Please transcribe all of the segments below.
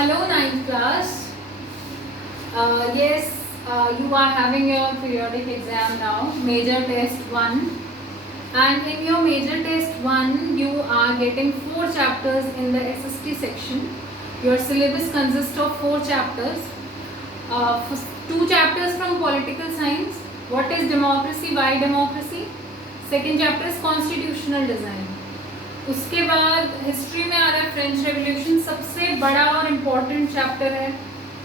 Hello, ninth class. Yes, you are having your periodic exam now, major test 1. And in your major test 1, you are getting 4 chapters in the SST section. Your syllabus consists of 4 chapters. 2 chapters from political science. What is democracy? Why democracy? Second chapter is constitutional design. उसके बाद history में आ रहा है French revolution, सबसे बड़ा और important chapter है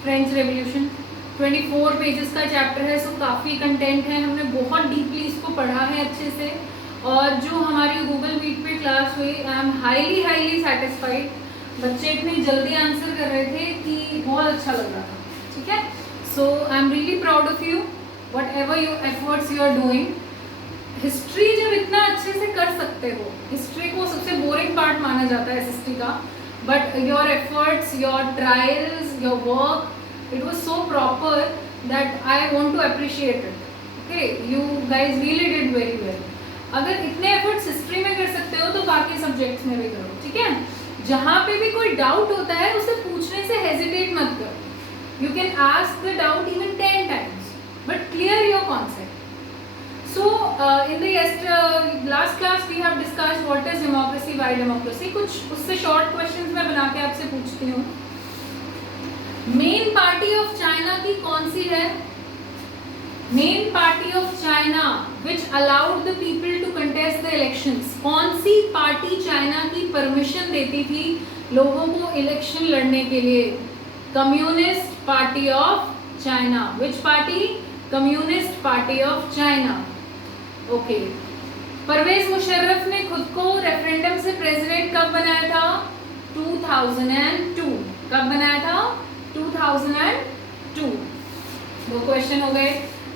French revolution. 24 pages का चैप्टर है, सो काफ़ी कंटेंट है, हमने बहुत डीपली इसको पढ़ा है अच्छे से। और जो हमारी गूगल मीट पे क्लास हुई, आई एम हाईली सेटिस्फाइड। बच्चे इतनी जल्दी आंसर कर रहे थे कि बहुत अच्छा लग रहा था। ठीक है, so I am really proud of you, whatever you efforts you are doing. History जब इतना अच्छे से कर सकते हो, हिस्ट्री को सबसे बोरिंग पार्ट माना जाता है एसएसटी का, but your efforts, your trials, your work, it was so proper that I want to appreciate it. Okay, you guys really did very well. अगर इतने एफर्ट्स हिस्ट्री में कर सकते हो तो बाकी सब्जेक्ट्स में भी करो। ठीक है, जहाँ पे भी कोई डाउट होता है उसे पूछने से हेजिटेट मत करो। You can ask the doubt even 10 times, but clear your concept. So in the last class we have discussed what is democracy, why democracy. कुछ उससे short questions मैं बना के आपसे पूछती हूँ। मेन पार्टी ऑफ चाइना की कौन सी है? Main party of China which allowed the people to contest the elections. कौन सी पार्टी चाइना की परमिशन देती थी लोगों को इलेक्शन लड़ने के लिए? Communist party of China. Which party? Communist party of China. Okay, Parvez Musharraf ने खुद को रेफरेंडम से प्रेसिडेंट कब बनाया था? 2002। कब बनाया था? 2002। 2 क्वेश्चन हो गए।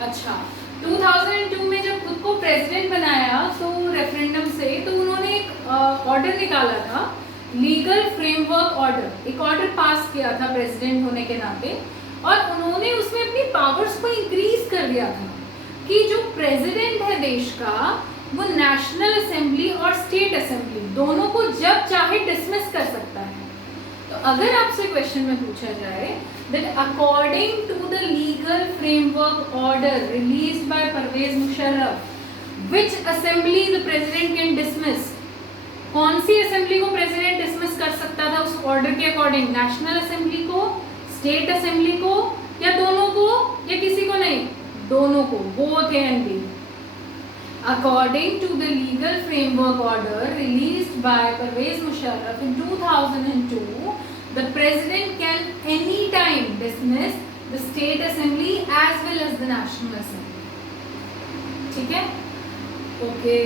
अच्छा, 2002 में जब खुद को प्रेसिडेंट बनाया तो रेफरेंडम से, तो उन्होंने एक ऑर्डर निकाला था, लीगल फ्रेमवर्क ऑर्डर। एक ऑर्डर पास किया था प्रेसिडेंट होने के नाते, और उन्होंने उसमें अपनी पावर्स को इंक्रीज कर दिया था कि जो प्रेसिडेंट है देश का, वो नेशनल असेंबली और स्टेट असेंबली दोनों को जब चाहे डिसमिस कर सकता है। तो अगर आपसे क्वेश्चन में पूछा जाए that according to the legal framework order released by Parvez Musharraf, which assembly the president can dismiss? कौन सी असेंबली को प्रेसिडेंट डिसमिस कर सकता था उस ऑर्डर के अकॉर्डिंग? नेशनल असेंबली को, स्टेट असेंबली को, या दोनों को, या किसी को नहीं? दोनों को, both A and B. According to the legal framework order released by Pervez Musharraf in 2002, the president can any time dismiss the state assembly as well as the national assembly. ठीक है? Okay.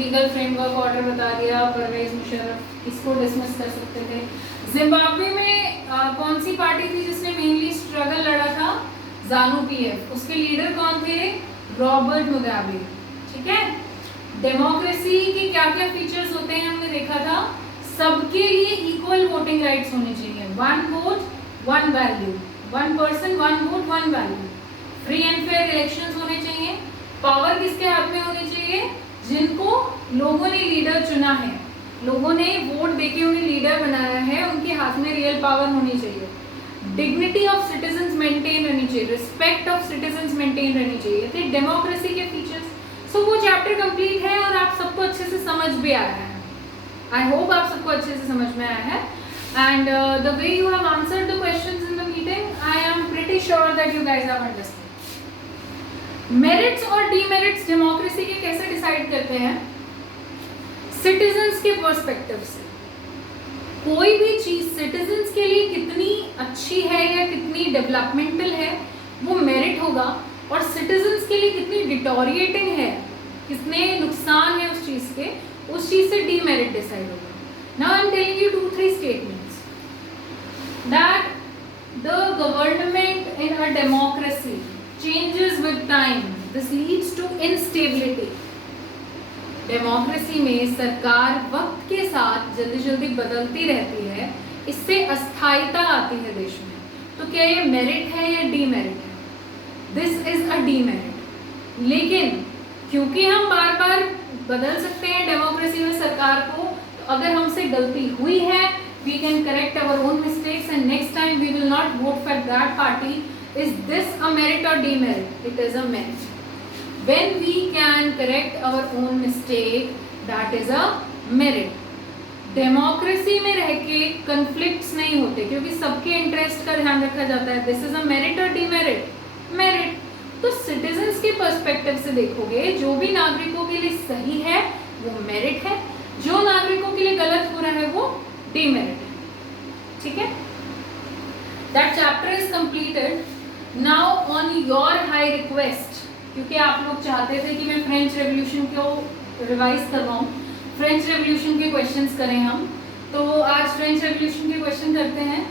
लीगल फ्रेमवर्क ऑर्डर बता दिया, परवेज मुशर्रफ किसको dismiss कर सकते थे। Zimbabwe में कौन सी पार्टी थी जिसने मेनली स्ट्रगल लड़ा था? ज़ानू पीएफ। उसके लीडर कौन थे? Robert Mugabe. ठीक है, डेमोक्रेसी के क्या क्या फीचर्स होते हैं हमने देखा था। सबके लिए इक्वल वोटिंग राइट्स होने चाहिए, 1 vote 1 value, 1 person 1 vote 1 value. Free and fair elections होने चाहिए। पावर किसके हाथ में होनी चाहिए? जिनको लोगों ने लीडर चुना है, लोगों ने वोट देके उन्हें लीडर बनाया है, उनके हाथ में रियल पावर होनी चाहिए। डिग्निटी ऑफ सिटीजन्स मेंटेन रहनी चाहिए, रिस्पेक्ट ऑफ सिटीजन्स मेंटेन रहनी चाहिए। थे डेमोक्रेसी के फीचर्स। सो वो चैप्टर कंप्लीट है और आप सबको अच्छे से समझ भी आया है। आई होप आप सबको अच्छे से समझ में आया है। And the way you have answered the questions in the meeting, I am pretty sure that you guys have understood. Merits और डीमेरिट्स डेमोक्रेसी के कैसे डिसाइड करते हैं? सिटीजन्स के पर्सपेक्टिव से। कोई भी चीज सिटीजन्स के लिए कितनी अच्छी है या कितनी डेवलपमेंटल है, वो मेरिट होगा, और सिटीजन्स के लिए कितनी डिटोरिएटिंग है, कितने नुकसान है उस चीज के, उस चीज से डीमेरिट डिसाइड होगा। Now I am telling you 2-3 statements that the government in a democracy changes with time, this leads to instability. Democracy में सरकार वक्त के साथ जल्दी जल्दी बदलती रहती है, इससे अस्थायीता आती है देश में। तो क्या ये मेरिट है या डीमेरिट है? This is a demerit. लेकिन क्योंकि हम बार बार बदल सकते हैं डेमोक्रेसी में सरकार को, तो अगर हमसे गलती हुई है we can correct our own mistakes and next time we will not vote for that party. Is this a merit or demerit? It is a merit. When we can correct our own mistake, that is a merit. Democracy में रह के conflicts नहीं होते क्योंकि सबके interest का ध्यान रखा जाता है. दिस इज अ मेरिट और डीमेरिट? मेरिट. तो सिटीजन्स के पर्सपेक्टिव से देखोगे जो भी नागरिकों के लिए सही है वो मेरिट है, जो नागरिकों के लिए गलत हो रहा है वो डीमेरिट है. ठीक है. That chapter is completed. Now on your high request, क्योंकि आप लोग चाहते थे कि मैं फ्रेंच रेवोल्यूशन को रिवाइज करवाऊं, फ्रेंच रेवोल्यूशन के क्वेश्चंस करें हम, तो आज फ्रेंच रेवोल्यूशन के क्वेश्चन करते हैं.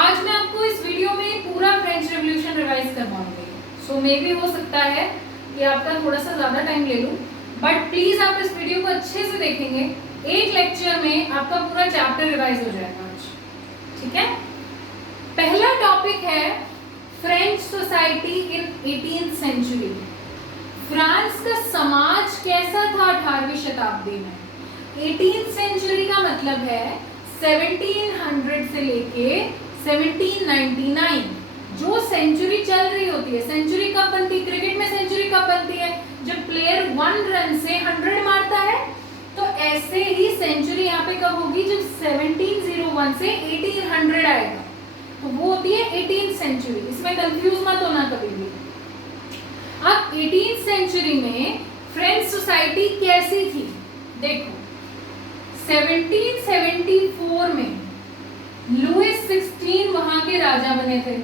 आज मैं आपको इस वीडियो में पूरा फ्रेंच रेवोल्यूशन रिवाइज करवाऊंगी. सो मे भी हो सकता है कि आपका थोड़ा सा ज़्यादा टाइम ले लूँ, बट प्लीज़ आप इस वीडियो को अच्छे से देखेंगे. एक लेक्चर में आपका पूरा चैप्टर रिवाइज हो जाएगा आज. ठीक है. पहला टॉपिक है French society in 18th century. France का समाज कैसा था 18वीं शताब्दी में? 18th सेंचुरी का मतलब है 1700 से लेके 1799. जो सेंचुरी चल रही होती है, सेंचुरी कब बनती है? क्रिकेट में सेंचुरी कब बनती है? जब प्लेयर 1 रन से 100 मारता है. तो ऐसे ही सेंचुरी यहाँ पे कब होगी? जब 1701 से 1800 आएगा, तो वो होती है 18th सेंचुरी. इसमें कंफ्यूज मत होना कभी भी. अब 18th सेंचुरी में फ्रेंच सोसाइटी कैसी थी? देखो, 1774 में लुइस 16 वहां के राजा बने थे.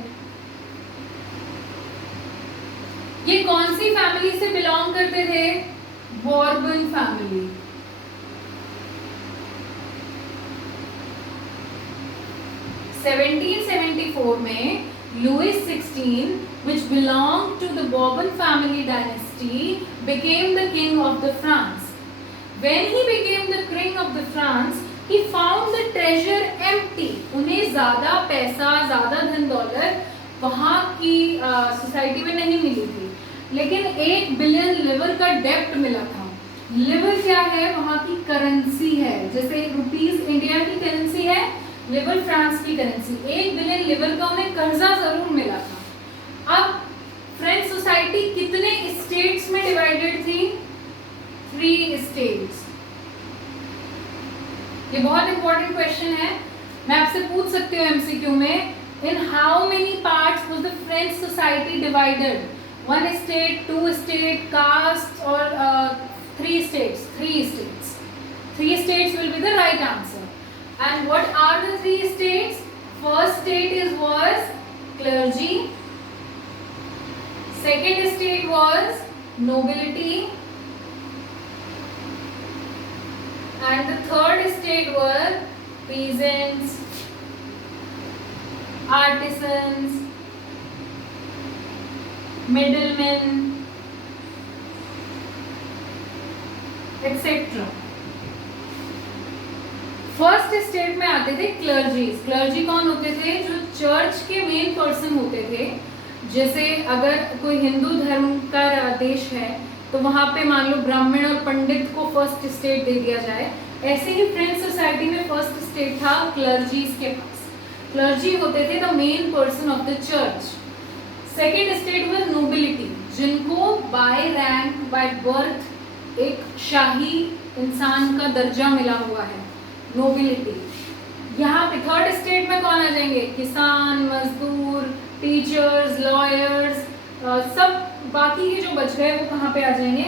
ये कौन सी फैमिली से बिलोंग करते थे? Bourbon family. (1774) में Louis XVI, which belonged to the Bourbon family dynasty, became the king of the France. When he became the king of the France, he found the treasure empty. उन्हें ज़्यादा पैसा, ज़्यादा धन दौलत वहाँ की सोसाइटी में नहीं मिली थी, लेकिन 1 बिलियन लिवर का डेप्ट मिला था. लिवर क्या है? वहाँ की करेंसी है. जैसे रुपीस इंडिया की करेंसी है, लिवर फ्रांस की करेंसी. 1 बिलियन लिवर का उन्हें कर्जा जरूर मिला था. अब फ्रेंच सोसाइटी कितने स्टेट्स में डिवाइडेड थी? 3 स्टेट्स. ये बहुत इंपॉर्टेंट क्वेश्चन है, मैं आपसे पूछ सकती हूँ एमसीक्यू में. In how many parts was the French society divided? 1 state, 2 state, caste और 3 states? 3 states. 3 states will be the right answer. And what are the 3 states? First state was clergy. Second state was nobility. And the third state were peasants, artisans, middlemen, etc. First state में आते थे क्लर्जीज. Clergy कौन होते थे? जो church के main person होते थे. जैसे अगर कोई हिंदू धर्म का देश है तो वहाँ पे मान लो ब्राह्मण और पंडित को फर्स्ट स्टेट दे दिया जाए. ऐसे ही फ्रेंच सोसाइटी में फर्स्ट स्टेट था क्लर्जीज के पास. क्लर्जी होते थे the main person of the church. Second state was nobility, जिनको बाय रैंक, बाय बर्थ एक शाही इंसान का दर्जा मिला हुआ है, नोबिलिटी. यहाँ पे थर्ड स्टेट में कौन आ जाएंगे? किसान, मजदूर, टीचर्स, लॉयर्स, सब बाकी के जो बच गए वो कहाँ पे आ जाएंगे?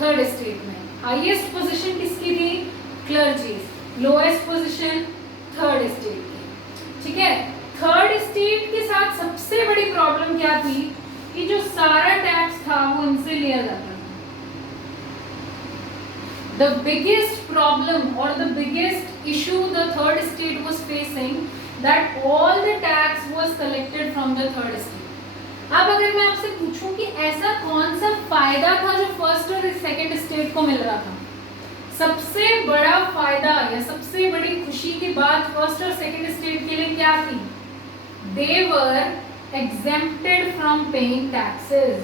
थर्ड स्टेट में. हाईएस्ट पोजीशन किसकी थी? क्लर्जीज. लोएस्ट पोजीशन थर्ड स्टेट की. ठीक है. थर्ड स्टेट के साथ सबसे बड़ी प्रॉब्लम क्या थी? कि जो सारा टैक्स था वो इनसे लिया जाता था. The biggest problem or the biggest issue the third state was facing, that all the tax was collected from the third state. अब अगर मैं आपसे पूछूं कि ऐसा कौन सा फायदा था जो फर्स्ट और सेकंड स्टेट को मिल रहा था? सबसे बड़ा फायदा या सबसे बड़ी खुशी की बात फर्स्ट और सेकंड स्टेट के लिए क्या थी? They were exempted from paying taxes.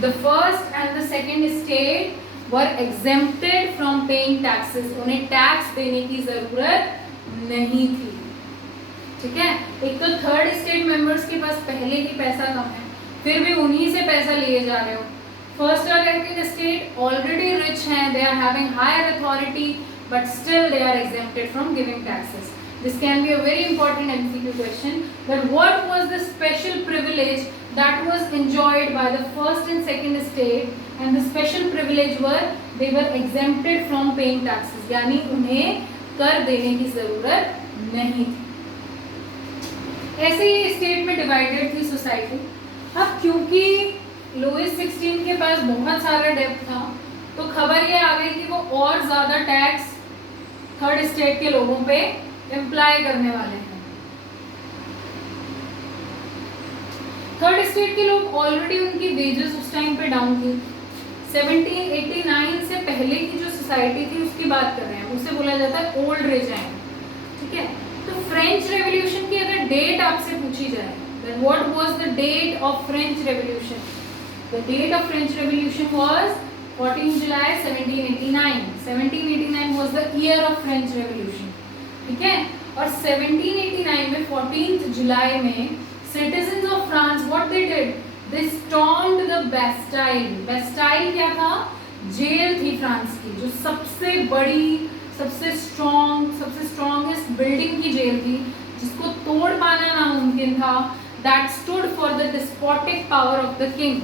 The first and the second state were exempted from paying taxes, उन्हें टैक्स देने की जरूरत नहीं थी। ठीक है, एक तो थर्ड स्टेट मेंबर्स के पास पहले ही पैसा कम है, फिर भी उन्हीं से पैसा लिए जा रहे हो। फर्स्ट और सेकंड स्टेट ऑलरेडी रिच हैं, they are having higher authority, but still they are exempted from giving taxes. This can be a very important MCQ question, that what was the special privilege that was enjoyed by the first and second state, and the special privilege were they were exempted from paying taxes, यानी उन्हें कर देने की जरूरत नहीं थी। ऐसे ही state में डिवाइडेड थी सोसाइटी। अब क्योंकि लुईस 16 के पास बहुत सारा डेब्ट था, तो खबर ये आ गई कि वो और ज्यादा टैक्स थर्ड स्टेट के लोगों पे एम्प्लॉय करने वाले हैं। थर्ड स्टेट के लोग ऑलरेडी उनकी वेजेस उस टाइम पे डाउन थी। 1789 से पहले की जो सोसाइटी थी उसकी बात कर रहे हैं, उसे बोला जाता है ओल्ड रिजाइन। ठीक है, तो फ्रेंच रेवोल्यूशन की अगर डेट आपसे पूछी जाए, then what was the date of French Revolution? The date of French Revolution was 14 July 1789. 1789 was the year of French Revolution. ठीक है, और 1789 में 14th जुलाई में citizens of France what they did? They stormed the Bastille. Bastille क्या था? Jail थी France की, जो सबसे बड़ी, सबसे स्ट्रॉन्गेस्ट बिल्डिंग की जेल थी, जिसको तोड़ पाना नामुमकिन था। That stood for the despotic power of the king.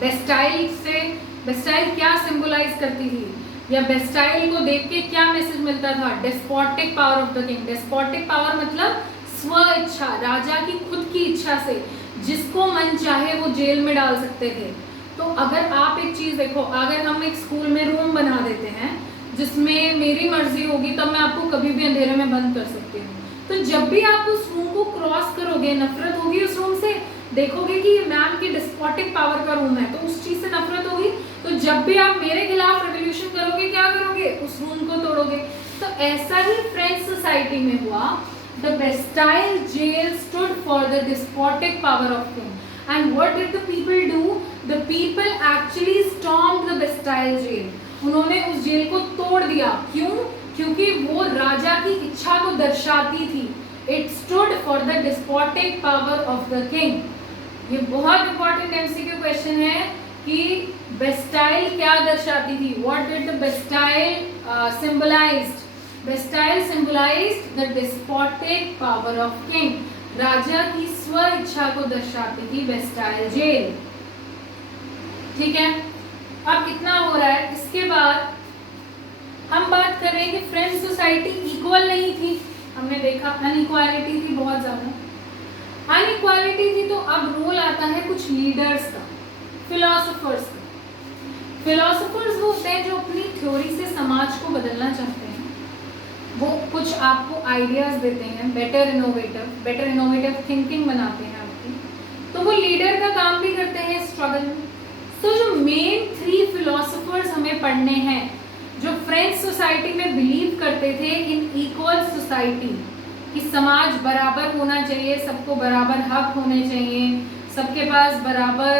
Bastille क्या सिंबलाइज करती थी, या बेस्टाइल को देख के क्या मैसेज मिलता था? Despotic power of the king. Despotic power मतलब स्व इच्छा, राजा की खुद की इच्छा से जिसको मन चाहे वो जेल में डाल सकते थे। तो अगर आप एक चीज देखो, अगर हम एक स्कूल में रूम बना देते हैं जिसमें मेरी मर्जी होगी, तब मैं आपको कभी भी अंधेरे में बंद कर सकती हूँ। तो जब भी आप उस रूम को क्रॉस करोगे, नफरत होगी उस रूम से, देखोगे कि मैम की डिस्पोटिक पावर का रूम है, तो उस चीज से नफरत होगी। तो जब भी आप मेरे खिलाफ रेवोल्यूशन करोगे, क्या करोगे? उस रूम को तोड़ोगे। तो ऐसा ही फ्रेंच सोसाइटी में हुआ। The Bastille jail stood for the despotic power of king, and what did the people do? The people actually stormed the Bastille jail. उन्होंने उस जेल को तोड़ दिया। क्यों? क्योंकि वो राजा की इच्छा को दर्शाती थी। It stood for the despotic power of the king. ये बहुत इंपॉर्टेंट एमसीक्यू क्वेश्चन है कि बेस्टाइल क्या दर्शाती थी? What did the Bastille symbolized? Bastille symbolized the despotic power of king. राजा की स्व इच्छा को दर्शाती थी बेस्टाइल जेल। ठीक है, अब इतना हो रहा है। इसके बाद हम बात कर रहे हैं कि फ्रेंच सोसाइटी इक्वल नहीं थी। हमने देखा अनइक्वालिटी थी, बहुत ज्यादा अनइक्वालिटी थी। तो अब रोल आता है कुछ लीडर्स का, फिलोसोफर्स का। फिलोसोफर्स वो होते हैं जो अपनी थ्योरी से समाज को बदलना चाहते हैं। वो कुछ आपको आइडियाज देते हैं, बेटर इनोवेटिव थिंकिंग बनाते हैं आपकी। तो वो लीडर का काम भी करते हैं स्ट्रगल में। तो जो मेन 3 फिलोसोफर्स हमें पढ़ने हैं, जो फ्रेंच सोसाइटी में बिलीव करते थे इन इक्वल सोसाइटी, कि समाज बराबर होना चाहिए, सबको बराबर हक होने चाहिए, सबके पास बराबर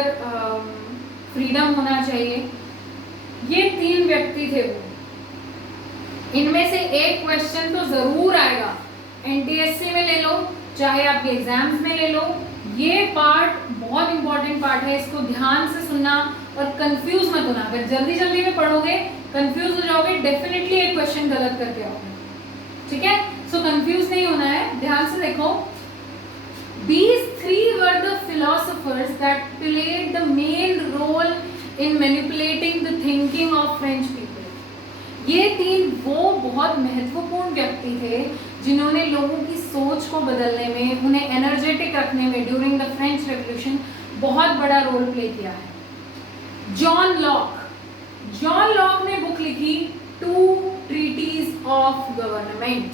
फ्रीडम होना चाहिए। ये 3 व्यक्ति थे वो। इनमें से एक क्वेश्चन तो जरूर आएगा, एनटीएससी में ले लो, चाहे आपके एग्जाम्स में ले लो। ये पार्ट बहुत इंपॉर्टेंट पार्ट है, इसको ध्यान से सुनना और कंफ्यूज मत होना। अगर जल्दी में पढ़ोगे कंफ्यूज हो जाओगे, डेफिनेटली एक क्वेश्चन गलत करके आओगे। ठीक है, सो कंफ्यूज नहीं होना है, ध्यान से देखो। These 3 were the philosophers that played the main role in manipulating the thinking of French people. ये 3 वो बहुत महत्वपूर्ण व्यक्ति थे जिन्होंने लोगों की सोच को बदलने में, उन्हें एनर्जेटिक रखने में ड्यूरिंग द फ्रेंच रेवोल्यूशन बहुत बड़ा रोल प्ले किया है। जॉन लॉक ने बुक लिखी 2 ट्रीटीज ऑफ गवर्नमेंट।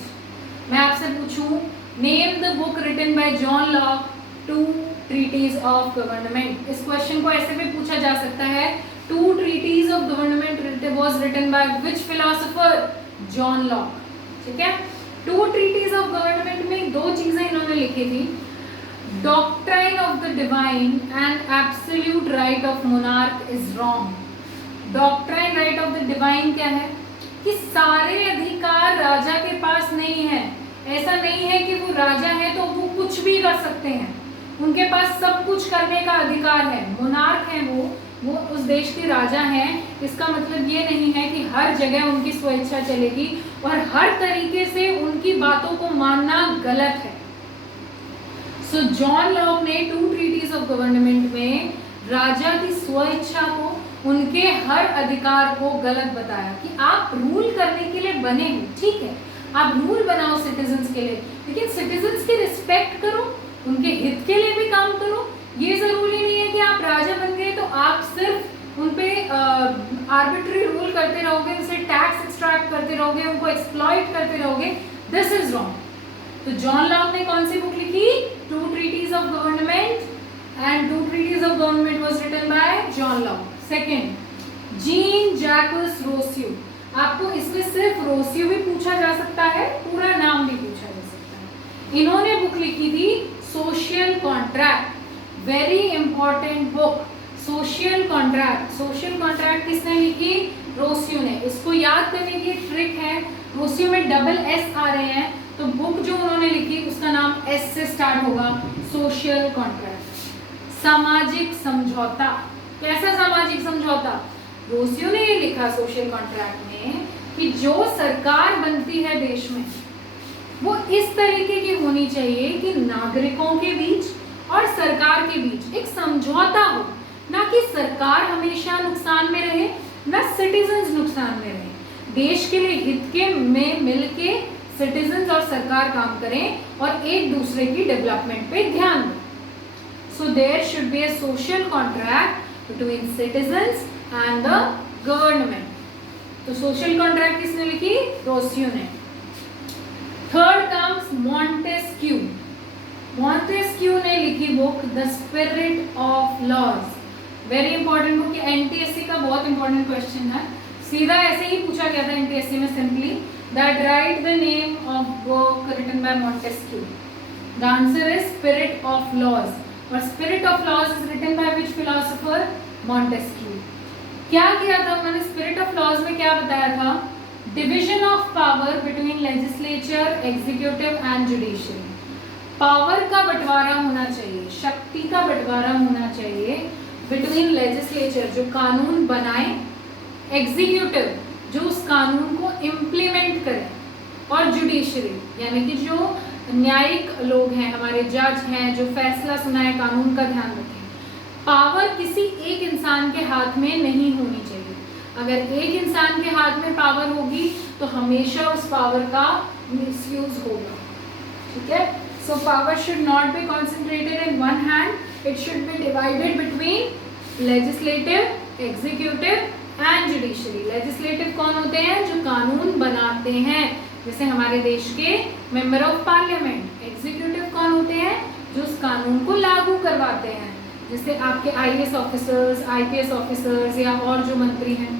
मैं आपसे पूछूं, name the book written by John Locke, 2 treatise of government. इस क्वेश्चन को ऐसे भी पूछा जा सकता है, 2 treatise of government was written by which philosopher? John Locke. ठीक है, 2 ट्रीटीज ऑफ गवर्नमेंट में 2 चीजें इन्होंने लिखी थी। Doctrine of the divine and absolute right of monarch is wrong. Doctrine right of the divine क्या है कि सारे अधिकार राजा के पास नहीं है. ऐसा नहीं है कि वो राजा है तो वो कुछ भी कर सकते हैं. उनके पास सब कुछ करने का अधिकार है. मोनार्क है वो उस देश के राजा हैं. इसका मतलब ये नहीं है कि हर जगह उनकी स्वेच्छा चलेगी और हर तरीके से उनकी बातों को मानना गलत है. सो जॉन लॉक ने 2 ट्रीटीज ऑफ गवर्नमेंट में राजा की स्वेच्छा को, उनके हर अधिकार को गलत बताया कि आप रूल करने के लिए बने हो, ठीक है, आप रूल बनाओ सिटीजन्स के लिए, लेकिन सिटीजन्स की रिस्पेक्ट करो, उनके हित के लिए भी काम करो. ये जरूरी नहीं है कि आप राजा बन गए तो आप सिर्फ उन पे आर्बिट्री रूल करते रहोगे, उनसे टैक्स एक्सट्रैक्ट करते रहोगे, उनको एक्सप्लॉइट करते रहोगे. This is wrong. तो जॉन लॉक ने कौन सी बुक लिखी? 2 treatise of government, and 2 treatise of government was written by John Locke. Second, Jean Jacques Rousseau. आपको इसमें सिर्फ रोसियो भी पूछा जा सकता है, पूरा नाम भी पूछा जा सकता है. इन्होंने बुक लिखी थी social contract. Very important book, social contract. Social contract किसने लिखी? रोसियो ने. इसको याद करने की एक ट्रिक है, रोसियो में डबल एस आ रहे हैं, तो बुक जो उन्होंने लिखी उसका नाम एस से स्टार्ट होगा, सोशल कॉन्ट्रैक्ट. सामाजिक समझौता. कैसा सामाजिक समझौता? रोसियो ने ये लिखा सोशल कॉन्ट्रैक्ट में कि जो सरकार बनती है देश में वो इस तरीके की होनी चाहिए कि नागरिकों के बीच और सरकार के बीच एक समझौता हो, ना कि सरकार हमेशा नुकसान में रहे, ना सिटीजन्स नुकसान में रहे. देश के लिए हित के में मिलके सिटीजन्स और सरकार काम करें और एक दूसरे की डेवलपमेंट पे ध्यान दें. So there should be a social contract between citizens and the government. तो सोशल कॉन्ट्रैक्ट किसने लिखी? रोसियो ने. Third comes Montesquieu. मॉन्टेस्क्यू ने लिखी book the spirit of laws. Very important book. NTSC का बहुत इंपॉर्टेंट क्वेश्चन है, सीधा ऐसे ही पूछा गया था एनटीएससी में, simply that write the name of book written by Montesquieu. The answer is spirit of laws. और spirit of laws is written by which philosopher? Montesquieu. क्या किया था उन्होंने स्पिरिट ऑफ लॉज में? क्या बताया था? Division of power between legislature, executive and judiciary. Power का बंटवारा होना चाहिए, शक्ति का बंटवारा होना चाहिए बिटवीन लेजिस्लेचर जो कानून बनाए, एग्जीक्यूटिव जो उस कानून को इम्प्लीमेंट करे, और जुडिशरी यानी कि जो न्यायिक लोग हैं, हमारे जज हैं, जो फैसला सुनाए, कानून का ध्यान रखें. पावर किसी एक इंसान के हाथ में नहीं होनी चाहिए. अगर एक इंसान के हाथ में पावर होगी तो हमेशा उस पावर का मिसयूज होगा. ठीक है. So power should not be concentrated in one hand, it should be divided between legislative, executive and judiciary. Legislative कौन होते हैं? जो कानून बनाते हैं, जैसे हमारे देश के मेंबर ऑफ पार्लियामेंट. एग्जीक्यूटिव कौन होते हैं? जो उस कानून को लागू करवाते हैं, जैसे आपके आईएएस ऑफिसर्स, आईपीएस ऑफिसर्स या और जो मंत्री हैं.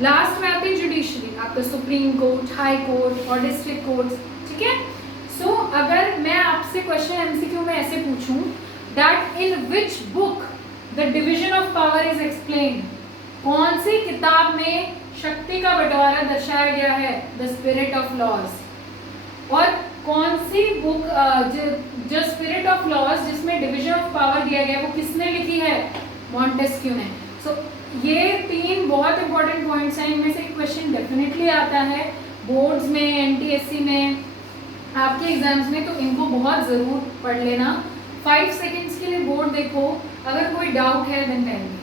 लास्ट में आती है जुडिशरी, आपका सुप्रीम कोर्ट, हाई कोर्ट और डिस्ट्रिक्ट कोर्ट. ठीक है. सो अगर मैं आपसे क्वेश्चन एमसीक्यू में ऐसे पूछूं that in which book the division of power is explained, कौन सी किताब में शक्ति का बंटवारा दर्शाया गया है? The spirit of laws. और कौन सी बुक जो स्पिरिट ऑफ लॉज जिसमें डिवीजन ऑफ पावर दिया गया वो किसने लिखी है? मॉन्टेस्क्यू ने. सो ये 3 बहुत इंपॉर्टेंट पॉइंट्स हैं. इनमें से एक क्वेश्चन डेफिनेटली आता है बोर्ड्स में, एनटीएससी में, आपके एग्जाम्स में, तो इनको बहुत ज़रूर पढ़ लेना. 5 सेकेंड्स के लिए बोर्ड देखो, अगर कोई डाउट है then tell me.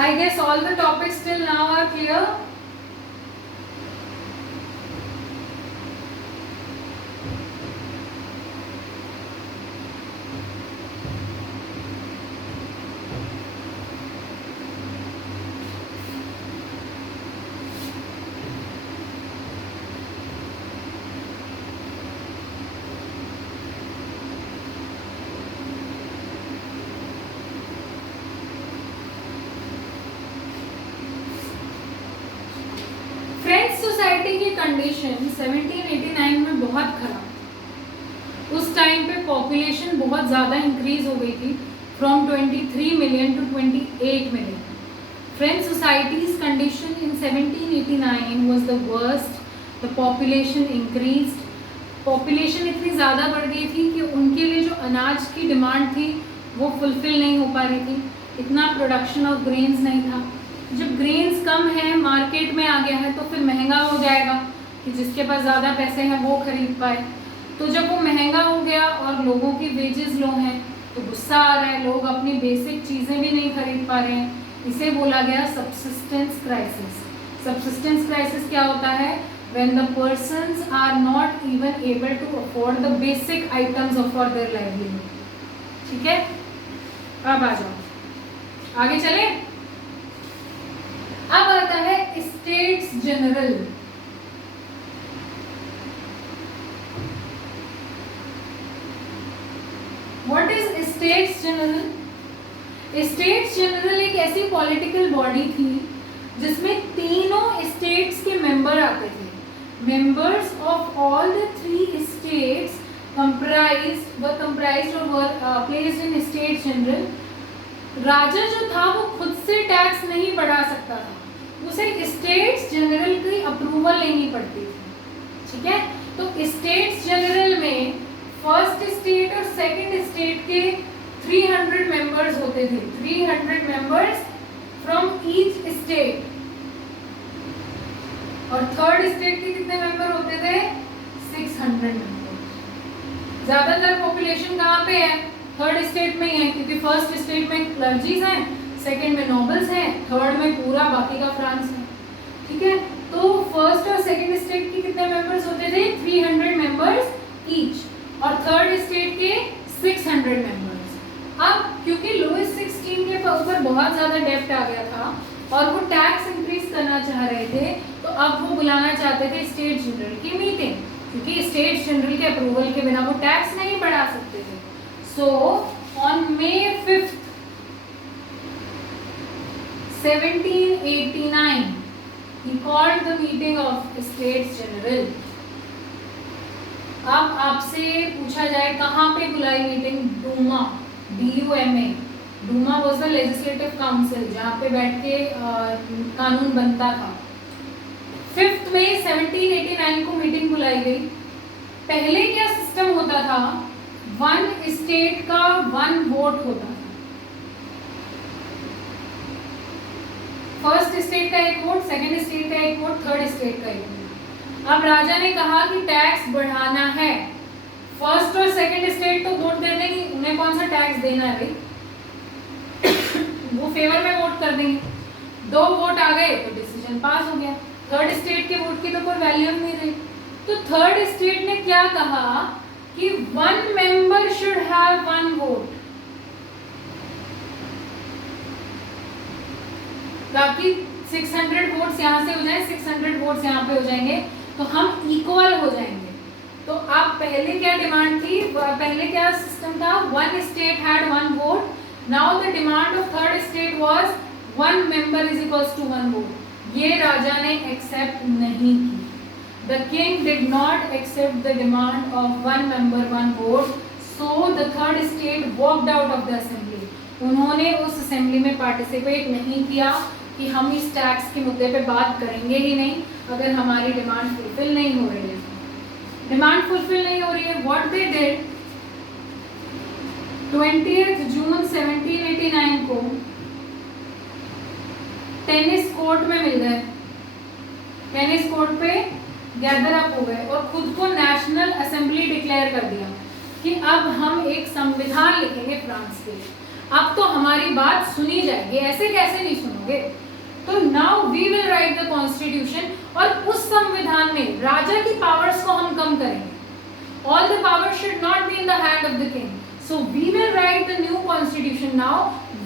I guess all the topics till now are clear. Condition 1789 में बहुत खराब। उस टाइम पे पॉपुलेशन बहुत ज़्यादा इंक्रीज हो गई थी, from 23 million to 28 million. French society's condition in 1789 was the worst. The population increased, population इतनी ज़्यादा बढ़ गई थी कि उनके लिए जो अनाज की डिमांड थी वो फुलफिल नहीं हो पा रही थी, इतना प्रोडक्शन ऑफ ग्रेन्स नहीं था। जब ग्रेन्स कम है, मार्केट में आ गया है, तो फिर महंगा हो जाएगा कि जिसके पास ज़्यादा पैसे हैं वो खरीद पाए। तो जब वो महंगा हो गया और लोगों की वेजेस लो हैं तो गुस्सा आ रहा है, लोग अपनी बेसिक चीज़ें भी नहीं खरीद पा रहे हैं। इसे बोला गया सबसिस्टेंस क्राइसिस। सबसिस्टेंस क्राइसिस क्या होता है? when the persons are not even able to afford the basic items of for their livelihood। ठीक है, अब आ जाओ, आगे चले। अब आता है states general. What is states general? States general एक ऐसी पॉलिटिकल बॉडी थी जिसमें तीनों स्टेट्स के मेंबर आते थे। Members of all the three states were comprised or were placed in States General। राजा जो था वो खुद से टैक्स नहीं बढ़ा सकता था, उसे स्टेट्स जनरल की अप्रूवल लेनी पड़ती थी। ठीक है, तो स्टेट्स जनरल में फर्स्ट स्टेट और सेकंड स्टेट के 300 मेंबर्स होते थे, 300 मेंबर्स फ्रॉम ईच स्टेट। और थर्ड स्टेट के कितने मेंबर होते थे? 600 मेंबर। ज्यादातर पॉपुलेशन कहाँ पे है? थर्ड स्टेट में ही है, क्योंकि फर्स्ट स्टेट में क्लर्जीज हैं, सेकंड में नोबल्स हैं, थर्ड में पूरा बाकी का फ्रांस है। ठीक है, तो फर्स्ट और सेकंड स्टेट के कितने मेंबर्स होते थे? 300 मेंबर्स ईच, और थर्ड स्टेट के 600 मेंबर्स। अब क्योंकि लुईस 16 के ऊपर बहुत ज्यादा डेब्ट आ गया था और वो टैक्स इंक्रीज करना चाह रहे थे, तो अब वो बुलाना चाहते थे स्टेट जनरल की मीटिंग, क्योंकि स्टेट जनरल के अप्रूवल के बिना वो टैक्स नहीं बढ़ा सकते थे। So on May 5, 1789 he called the meeting of States General। अब आपसे पूछा जाए कहाँ पे बुलाई meeting? Duma, DUMA। Duma was the legislative council, जहाँ पे बैठ के कानून बनता था। 5 मई 1789 को मीटिंग बुलाई गई। पहले क्या सिस्टम होता था? 1 स्टेट का 1 वोट होता था। फर्स्ट स्टेट का 1 वोट, सेकंड स्टेट का 1 वोट, थर्ड स्टेट का 1 वोट। अब राजा ने कहा कि टैक्स बढ़ाना है। फर्स्ट और सेकंड स्टेट तो वोट दे देंगी, उन्हें कौन सा टैक्स देना है भाई, वो फेवर में वोट कर देंगे। 2 वोट आ गए तो डिसीजन पास हो गया। थर्ड स्टेट के वोट की तो कोई वैल्यू नहीं रही। तो थर्ड स्टेट ने क्या कहा कि 1 मेंबर शुड हैव 1 वोट, ताकि 600 वोट्स यहाँ से हो जाए, 600 वोट्स यहाँ पे हो जाएंगे, तो हम इक्वल हो जाएंगे। तो अब पहले क्या डिमांड थी? पहले क्या सिस्टम था? 1 state had 1 vote. Now the demand of third state was 1 member is equals to 1 vote। ये राजा ने एक्सेप्ट नहीं की। The king did not accept the demand of 1 member 1 vote, so the third state walked out of the assembly। उन्होंने उस assembly में participate नहीं किया कि हम इस टैक्स के मुद्दे पे बात करेंगे ही नहीं अगर हमारी डिमांड फुलफिल नहीं हो रही है। डिमांड फुलफिल नहीं हो रही है, व्हाट दे डिड? 20 जून 1789 को टेनिस कोर्ट में मिल गए, टेनिस कोर्ट पे गैदर अप हो गए और खुद को नेशनल असेंबली डिक्लेयर कर दिया कि अब हम एक संविधान लिखेंगे फ्रांस के, अब तो हमारी बात सुनी जाएगी, ऐसे कैसे नहीं सुनोगे। तो now we will write the constitution, और उस संविधान में राजा की पावर्स को हम कम करेंगे। All the powers should not be in the hand of the king, so we will write the new constitution। now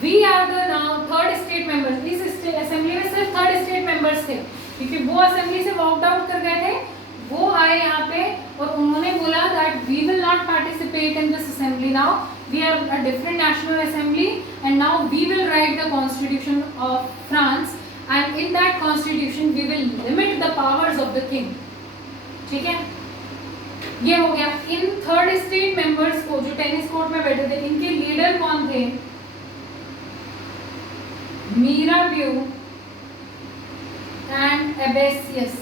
we are the now third state members। इस assembly में सिर्फ थर्ड स्टेट मेंबर्स थे, क्योंकि वो assembly से walked out कर गए थे। वो आए यहाँ पे और उन्होंने बोला that we will not participate in this assembly now, we are a different national assembly and now we will write the constitution of France and in that constitution we will limit the powers of the king। ठीक है, ये हो गया। In third state members को जो tennis court में बैठे थे, इनके लीडर कौन थे? मीराब्यू and एबेसियस।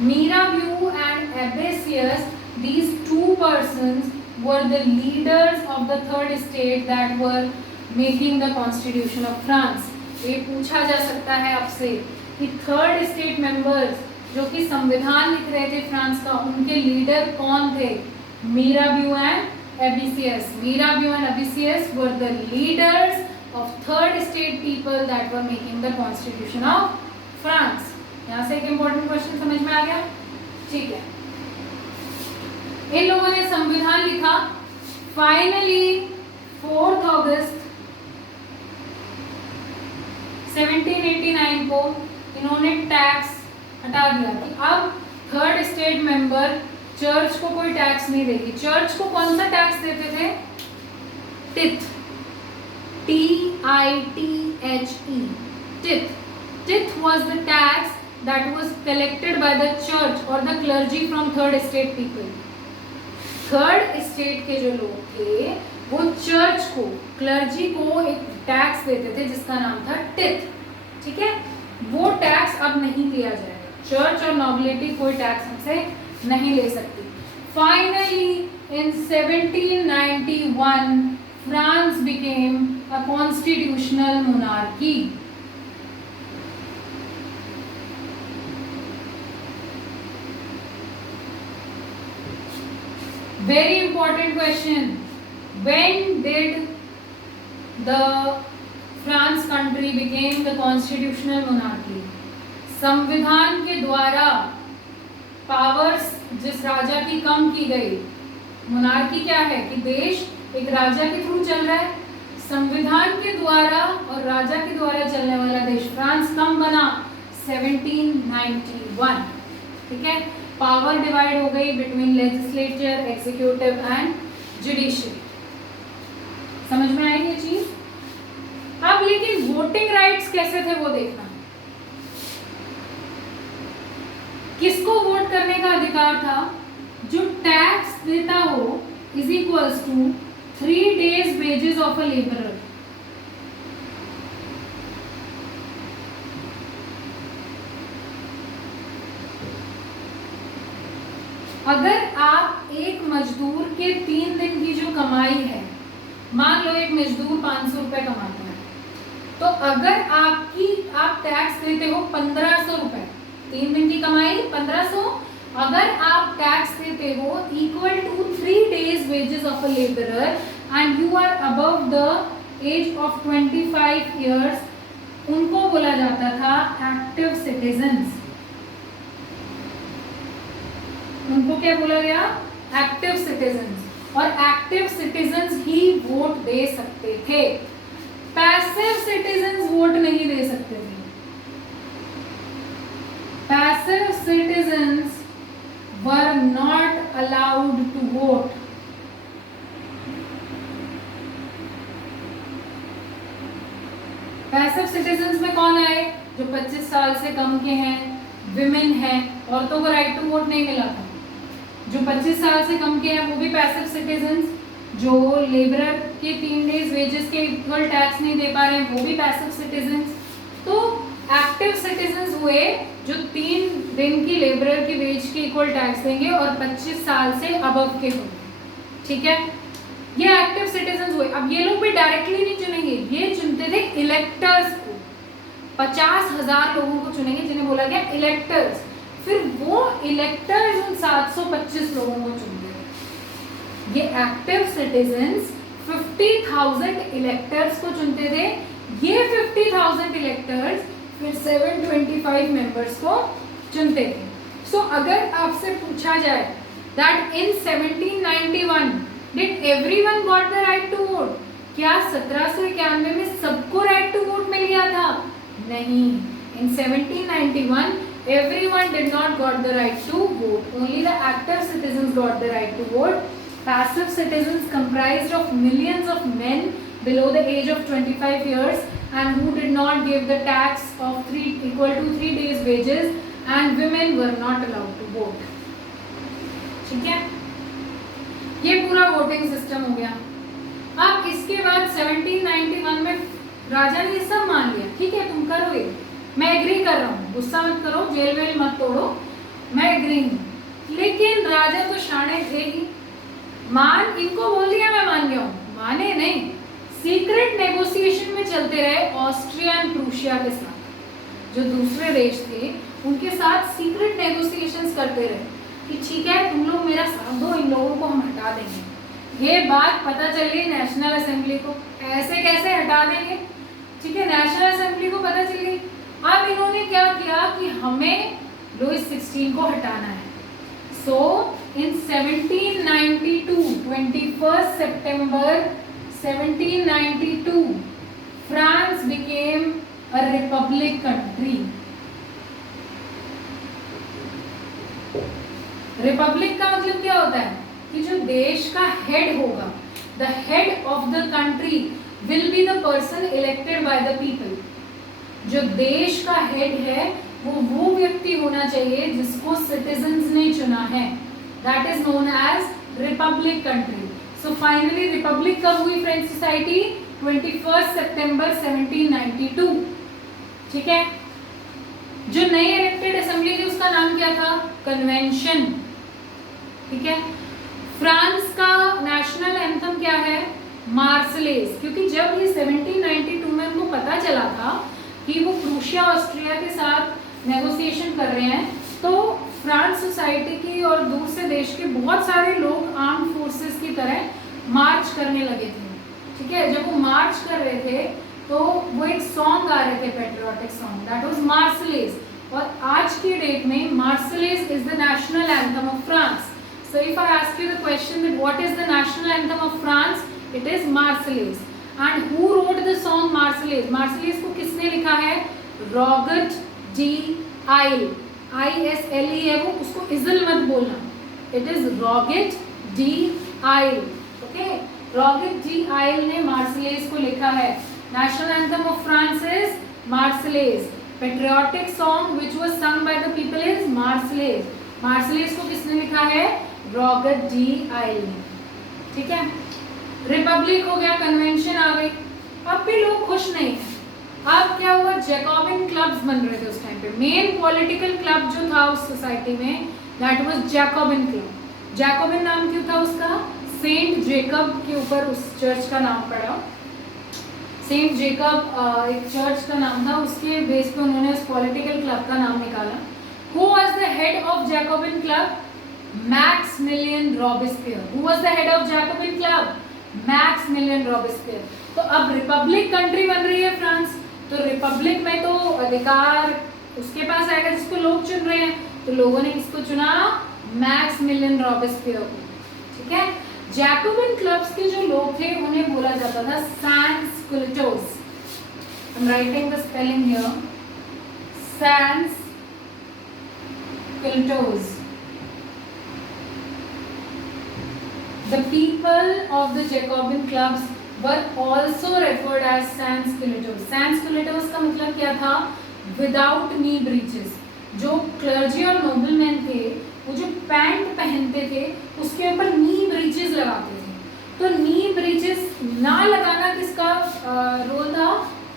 Mirabeau and Abesius, these two persons were the leaders of the third state that were making the constitution of France. ये पूछा जा सकता है आपसे कि थर्ड स्टेट मेंबर्स जो कि संविधान लिख रहे थे फ्रांस का, उनके लीडर कौन थे? Mirabeau and Abesius. Mirabeau and Abesius were the leaders of third state people that were making the constitution of France. यहाँ से एक इम्पोर्टेंट क्वेश्चन समझ में आ गया, ठीक है। इन लोगों ने संविधान लिखा। फाइनली 4 अगस्त 1789 को इन्होंने टैक्स हटा दिया कि अब थर्ड स्टेट मेंबर चर्च को कोई टैक्स नहीं देगी। चर्च को कौन सा टैक्स देते थे? Teeth, TITHE, teeth. Teeth was the tax that was collected by the church or the clergy from third state people. Third state के जो लोग थे वो चर्च को, क्लर्जी को एक टैक्स देते थे जिसका नाम था टिथ, ठीक है। वो टैक्स अब नहीं लिया जाएगा, चर्च और नॉबिलिटी कोई टैक्स हमसे नहीं ले सकती। Finally in 1791 France became a constitutional monarchy. Very important question. When did the France country became the constitutional monarchy? संविधान के द्वारा पावर्स जिस राजा की कम की गई। मोनार्की क्या है कि देश एक राजा के थ्रू चल रहा है, संविधान के द्वारा और राजा के द्वारा चलने वाला देश फ्रांस कम बना 1791, ठीक है। पावर डिवाइड हो गई between legislature, executive and judiciary. समझ में आई ये चीज? अब लेकिन वोटिंग राइट्स कैसे थे वो देखना। किसको वोट करने का अधिकार था? जो टैक्स देता हो is equals to 3 days wages of a labourer. अगर आप एक मजदूर के 3 दिन की जो कमाई है, मान लो एक मजदूर 500 रुपए कमाता है, तो अगर आप टैक्स देते हो 1500 रुपए, 3 दिन की कमाई 1500, अगर आप टैक्स देते हो equal to 3 days wages of a labourer and you are above the age of 25 years, उनको बोला जाता था एक्टिव सिटीजन्स। उनको क्या बोला गया? Active citizens. और एक्टिव सिटीजन्स ही वोट दे सकते थे, पैसिव सिटीजन्स वोट नहीं दे सकते थे। Passive citizens were not allowed to vote. Passive citizens में कौन आए? जो 25 साल से कम के हैं, विमेन हैं, औरतों को राइट टू वोट नहीं मिला था। जो 25 साल से कम के हैं वो भी पैसिव सिटीजन्स, जो लेबरर के 3 days वेजेस के इक्वल टैक्स नहीं दे पा रहे हैं वो भी पैसिव सिटीजन्स। तो एक्टिव सिटीजन्स हुए जो 3 दिन की लेबरर की वेज के इक्वल टैक्स देंगे और 25 साल से अबव के होंगे, ठीक है। ये एक्टिव सिटीजन्स हुए। अब ये लोग भी डायरेक्टली नहीं चुनेंगे, ये चुनते थे इलेक्टर्स को। 50,000 लोगों को चुनेंगे जिन्हें बोला गया इलेक्टर्स। फिर वो इलेक्टर्स उन 725 लोगों को चुनते थे। ये एक्टिव सिटीजन्स 50,000 इलेक्टर्स को चुनते थे। ये 50,000 इलेक्टर्स फिर 725 मेंबर्स को चुनते थे। सो अगर आपसे पूछा जाए that in 1791 did everyone got the right to vote, क्या 1791 में सबको राइट टू वोट मिल गया था? नहीं। इन 1791 everyone did not got the right to vote. Only the active citizens got the right to vote. Passive citizens comprised of millions of men below the age of 25 years and who did not give the tax of equal to 3 days wages, and women were not allowed to vote. ठीक है, ये पूरा voting system हो गया. अब इसके बाद 1791 में राजा ने ये सब मान लिया. ठीक है, तुम करो ये, मैं एग्री कर रहा हूँ, गुस्सा मत करो, जेल वेल मत तोड़ो, मैं एग्री हूँ. लेकिन राजा तो शाणे थे ही, इनको बोल दिया मैं मान गया हूँ, माने नहीं. सीक्रेट नेगोशिएशन में चलते रहे ऑस्ट्रिया एंड प्रूशिया के साथ. जो दूसरे देश थे उनके साथ सीक्रेट नेगोशिएशंस करते रहे कि ठीक है तुम लोग मेरा साथ दो, इन लोगों को हम हटा देंगे. ये बात पता चल गई नेशनल असेंबली को. ऐसे कैसे हटा देंगे? ठीक है, नेशनल असेंबली को पता चल गई. अब इन्होंने क्या किया कि हमें लुईस 16 को हटाना है. सो इन 1792, 21 September 1792, France became a republic country. Republic का मतलब क्या होता है कि जो देश का हेड होगा, the head of the country will be the person elected by the people. जो देश का हेड है वो व्यक्ति होना चाहिए जिसको सिटीजन्स ने चुना है. That is known as republic country. So finally republic कब हुई फ्रेंच सोसाइटी? 21 September 1792. ठीक है, जो नई इलेक्टेड असेंबली थी उसका नाम क्या था? कन्वेंशन. ठीक है, फ्रांस का नेशनल एंथम क्या है? मार्सलेस. क्योंकि जब ये 1792 में उनको पता चला था कि वो प्रूशिया ऑस्ट्रिया के साथ नेगोशिएशन कर रहे हैं, तो फ्रांस सोसाइटी की और दूसरे देश के बहुत सारे लोग आर्म फोर्सेस की तरह मार्च करने लगे थे. ठीक है, जब वो मार्च कर रहे थे तो वो एक सॉन्ग गा रहे थे, patriotic song, that was Marseillaise. और आज की डेट में Marseillaise is the national anthem of France. So if I ask you the question that what is the national anthem of France, it is Marseillaise. And who wrote the song Marseillaise? Marseillaise को किसने लिखा है? Robert de आइल. ISLE है वो, उसको isle मत बोलना. It is Robert de Isle. Okay, Robert de Isle ने मार्सलेस को लिखा है. National anthem of France is Marseillaise. Patriotic song which was sung by the people is Marseillaise. Marseillaise को किसने लिखा है? रॉबर्ट डी आइल ने. ठीक है, रिपब्लिक हो गया, कन्वेंशन आ गई. अब भी लोग खुश नहीं हैं. अब क्या हुआ? जैकोबिन क्लब्स बन रहे थे उस टाइम पे. मेन पॉलिटिकल क्लब जो था उस सोसाइटी में, that was Jacobin club. Jacobian नाम क्यों था उसका? सेंट जेकब के ऊपर उस चर्च का नाम पड़ा. सेंट जेकब एक चर्च का नाम था, उसके बेस पे उन्होंने उस पॉलिटिकल क्लब का नाम निकाला. Who was the head of Jacobin club? Maximilian Robespierre. Who was the head of Jacobin club? Maximilian Robespierre. तो अब रिपब्लिक कंट्री बन रही है फ्रांस, तो रिपब्लिक में तो अधिकार उसके पास आएगा जिसको लोग चुन रहे हैं. तो लोगों ने किसको चुना? मैक्समिलियन रॉबेस्पियर को. ठीक है, जैकोबिन क्लब्स के जो लोग थे उन्हें बोला जाता था sans-culottes. I am writing the spelling here. Sans-culottes. The people of the Jacobin clubs were also referred as sans-culottes. Sans-culottes का मतलब क्या था? Without knee breeches. जो क्लर्जी और नोबलमैन थे वो जो पैंट पहनते थे उसके ऊपर नी ब्रीचेस लगाते थे. तो नी ब्रीचेस ना लगाना किसका रोल था?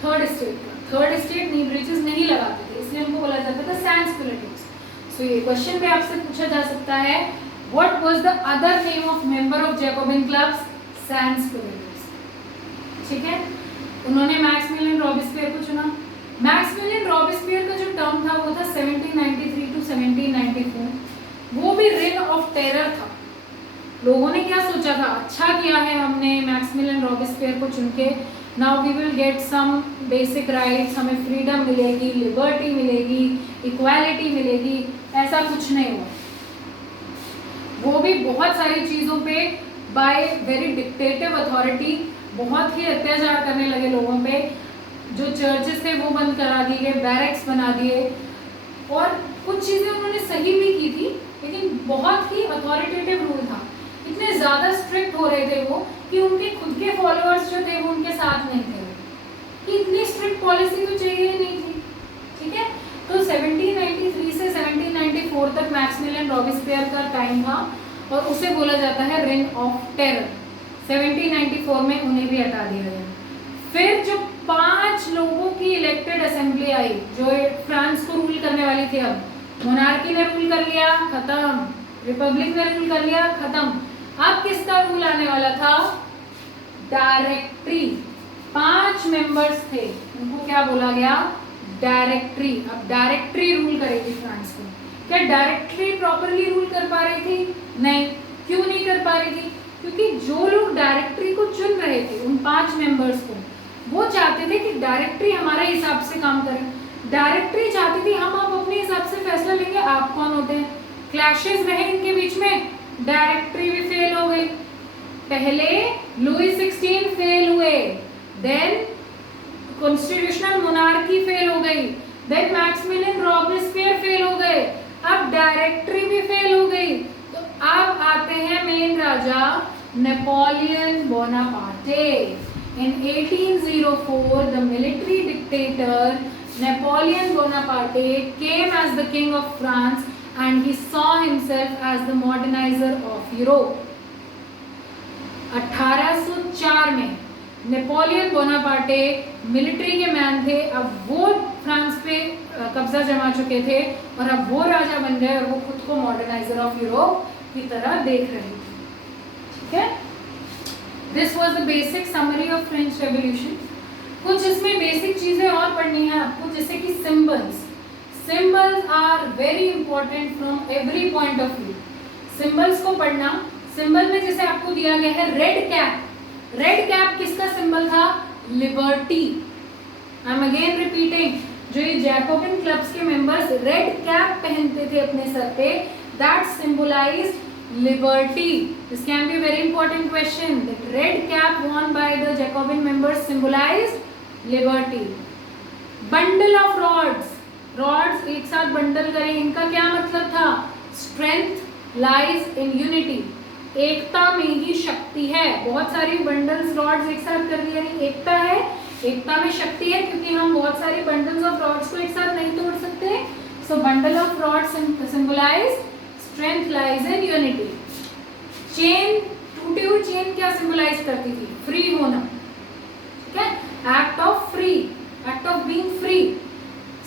थर्ड स्टेट का. थर्ड स्टेट नी ब्रीचेस नहीं लगाते थे, इसलिए उनको बोला जाता था सैंस-कुलेटोस. सो ये क्वेश्चन पे आपसे पूछा जा सकता है, what was the other name of member of Jacobin clubs? Sans-culottes. ठीक है, उन्होंने मैक्समिलियन रॉबेस्पियर को चुना. मैक्समिलियन रॉबेस्पियर का जो टर्म था वो था 1793 टू 1794. वो भी रेन ऑफ टेरर था. लोगों ने क्या सोचा था? अच्छा किया है हमने मैक्समिलियन रॉबेस्पियर को चुन के, now we will get some basic rights, हमें फ्रीडम मिलेगी, लिबर्टी मिलेगी, इक्वालिटी मिलेगी. ऐसा कुछ नहीं हुआ. वो भी बहुत सारी चीज़ों पे बाय वेरी डिक्टेटिव अथॉरिटी बहुत ही अत्याचार करने लगे लोगों पे. जो चर्चेस थे वो बंद करा दिए, बैरक्स बना दिए, और कुछ चीज़ें उन्होंने सही भी की थी, लेकिन बहुत ही अथॉरिटेटिव रूल था. इतने ज़्यादा स्ट्रिक्ट हो रहे थे वो कि उनके खुद के फॉलोअर्स जो थे वो उनके साथ नहीं थे. कि इतनी स्ट्रिक्ट पॉलिसी तो चाहिए नहीं थी, ठीक है। तो 1793 से 1794 तक मैक्सिमिलियन रॉबिस्पियर का टाइम था और उसे बोला जाता है रेन ऑफ टेरर। 1794 में उन्हें भी हटा दिया गया। फिर जो 5 लोगों की इलेक्टेड असेंबली आई जो फ्रांस को रूल करने वाली थी, अब मोनार्की ने रूल कर लिया, खत्म, रिपब्लिक ने रूल कर लिया, खत्म। अब किसका रूल आने वाला था? डायरेक्टरी। 5 मेंबर्स थे, उनको क्या बोला गया? डायरेक्टरी। अब डायरेक्टरी रूल करेगी फ्रांस को। क्या डायरेक्टरी प्रॉपरली रूल कर पा रही थी? नहीं। क्यों नहीं कर पा रही थी? क्योंकि जो लोग डायरेक्टरी को चुन रहे थे, उन 5 मेंबर्स को, वो चाहते थे कि डायरेक्टरी हमारे हिसाब से काम करे। डायरेक्टरी चाहती थी हम अब अपने हिसाब से फैसला लेंगे, आप कौन होते हैं? क्लैशेस रहे इनके बीच में, डायरेक्टरी भी फेल हो गई। पहले लुई 16 फेल हुए, देन कॉन्स्टिट्यूशनल मोनार्की फेल हो गई, देन मैक्सिमिलियन रॉबिस्पियर फेल हो गए, अब डायरेक्टरी भी फेल हो गई। तो अब आते हैं main Raja Napoleon Bonaparte. In 1804, the military dictator Napoleon Bonaparte came as the king of France and he saw himself as the modernizer of Europe. 1804 में नेपोलियन बोनापार्टे मिलिट्री के मैन थे, अब वो फ्रांस पे कब्जा जमा चुके थे और अब वो राजा बन गए और वो खुद को मॉडर्नाइजर ऑफ यूरोप की तरह देख रहे थे, ठीक है। This was the basic summary of French revolution. कुछ इसमें बेसिक चीजें और पढ़नी है आपको, जैसे कि symbols. Symbols are very important from every point of view. Symbols को पढ़ना। सिंबल में जैसे आपको दिया गया है रेड कैप। रेड कैप किसका सिंबल था? Liberty. I am again repeating, जो ये जैकोबिन क्लब्स के मेंबर्स रेड कैप पहनते थे अपने सर पे, that symbolised liberty. This can be a very important question. The red cap worn by the Jacobin members symbolized liberty. Bundle of rods. Rods एक साथ बंडल करें, इनका क्या मतलब था? Strength lies in unity. एकता में ही शक्ति है। बहुत सारी बंडल्स रॉड्स एक साथ कर दिया, यानी एकता है, एकता में शक्ति है, क्योंकि हम बहुत सारी बंडल्स ऑफ रॉड्स को एक साथ नहीं तोड़ सकते। So bundle of rods symbolize strength lies in unity. Chain, टूटी हुई चेन क्या सिंबलाइज करती थी? फ्री होना, ठीक है, act of free, act of being free.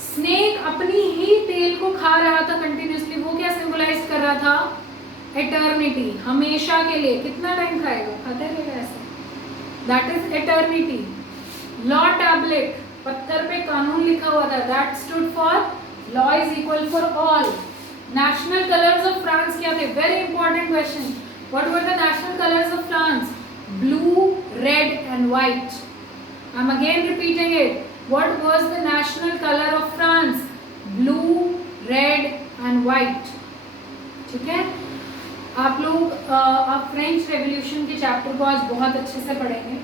Snake अपनी ही टेल को खा रहा था कंटिन्यूसली, वो क्या सिंबलाइज कर रहा था? एटर्निटी, हमेशा के लिए। कितना टाइम खाएगा? खाता रहेगा ऐसा, that is eternity. Law tablet, पत्थर पे कानून लिखा हुआ था, that stood for law is equal for all. National colours of France क्या थे? Very important question. What were the national colours of France? Blue, red and white. I am again repeating it, what was the national colour of France? Blue, red and white, ठीक है। आप लोग अब French revolution के chapter को आज बहुत अच्छे से पढ़ेंगे,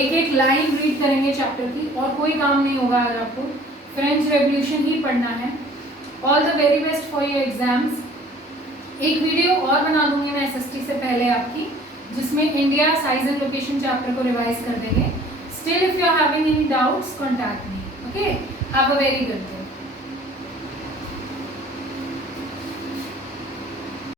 एक एक लाइन रीड करेंगे चैप्टर की, और कोई काम नहीं होगा अगर आपको फ्रेंच रेवोल्यूशन ही पढ़ना है। All the very best for your exams. एक वीडियो और बना दूंगी मैं एसएसटी से पहले आपकी, जिसमें India size and location chapter को रिवाइज कर देंगे। Still if you are having any doubts contact me, okay. Have a very good day.